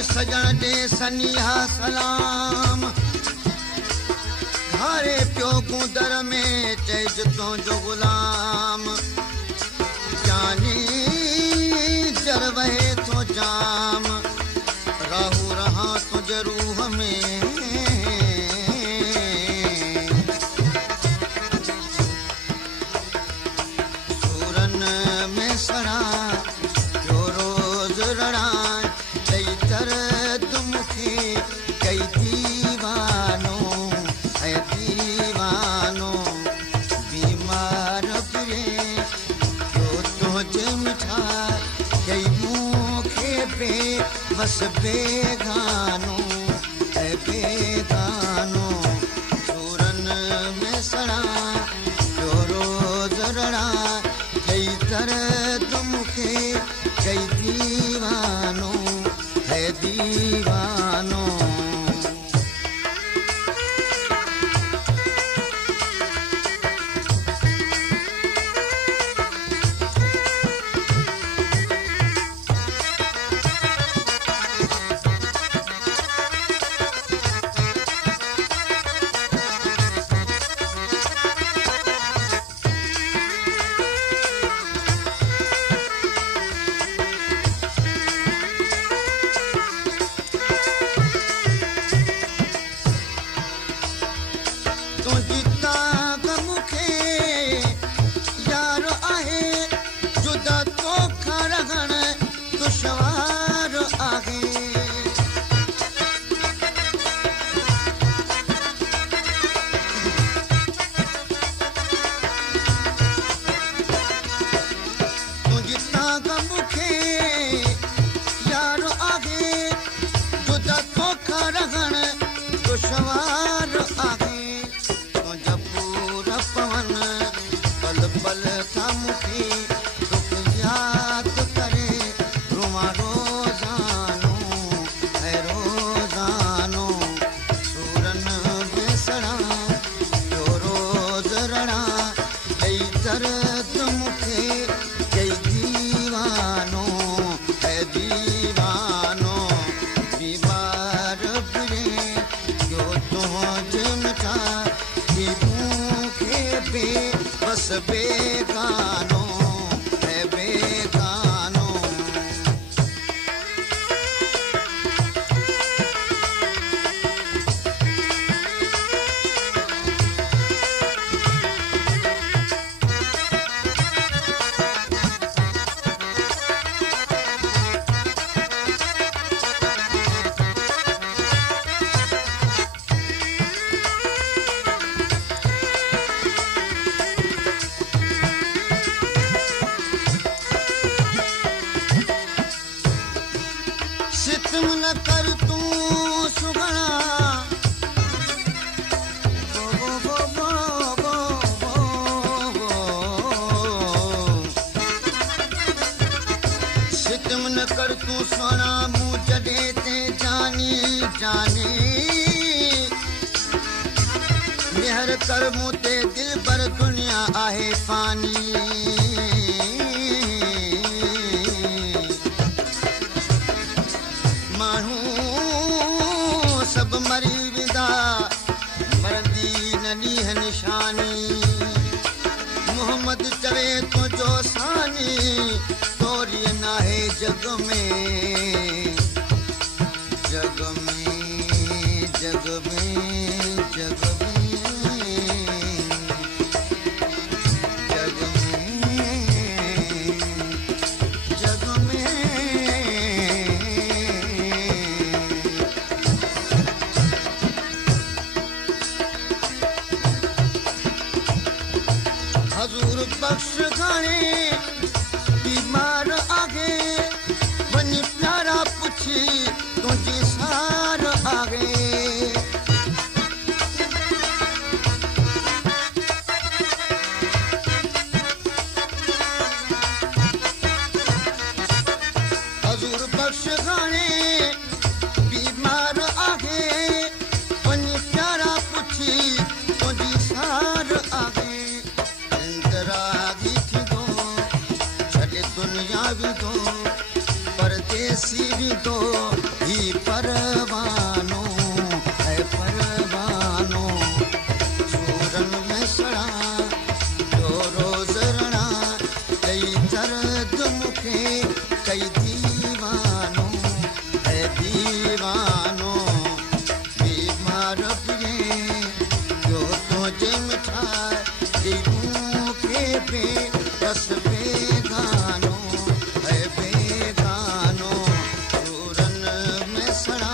सजण दे सनिहा सलाम घारे पियो गुंदर में चइज तो जो गुलाम जानी जर वहे तो जाम राहू रहा तुझे रूह में सूरन में सड़ा जो रोज रड़ा दर्द मुखे कई दीवानों है दीवानों बीमार फिरे जो तुझे मिठा कई मुखे पे बस बेगानों है बेगानों सूरन में सड़ा जो रोज रड़ा कई दर्द मुखे कई दीवानों है दीवानों बेगानों है बेगानों सितम न कर तू सुगना सितम न कर तू सोना मुँह जडे ते जानी जानी मेहर कर मुँह ते दिल भर दुनिया आहे फानी सब मरी विदा मरदी ननी है निशानी मोहम्मद चवे तो जो सानी तोरी ना है जग में जग में जग में जग में जग में जग में हजूर बख्श घणे बीमार आगे वनी प्यारा पुछी तुझी सार आगे हजूर बख्श घणे बीमार आगे वनी प्यारा पुछी तुझी सार आगे दुनिया भी दो परदेसी भी दो ही खणा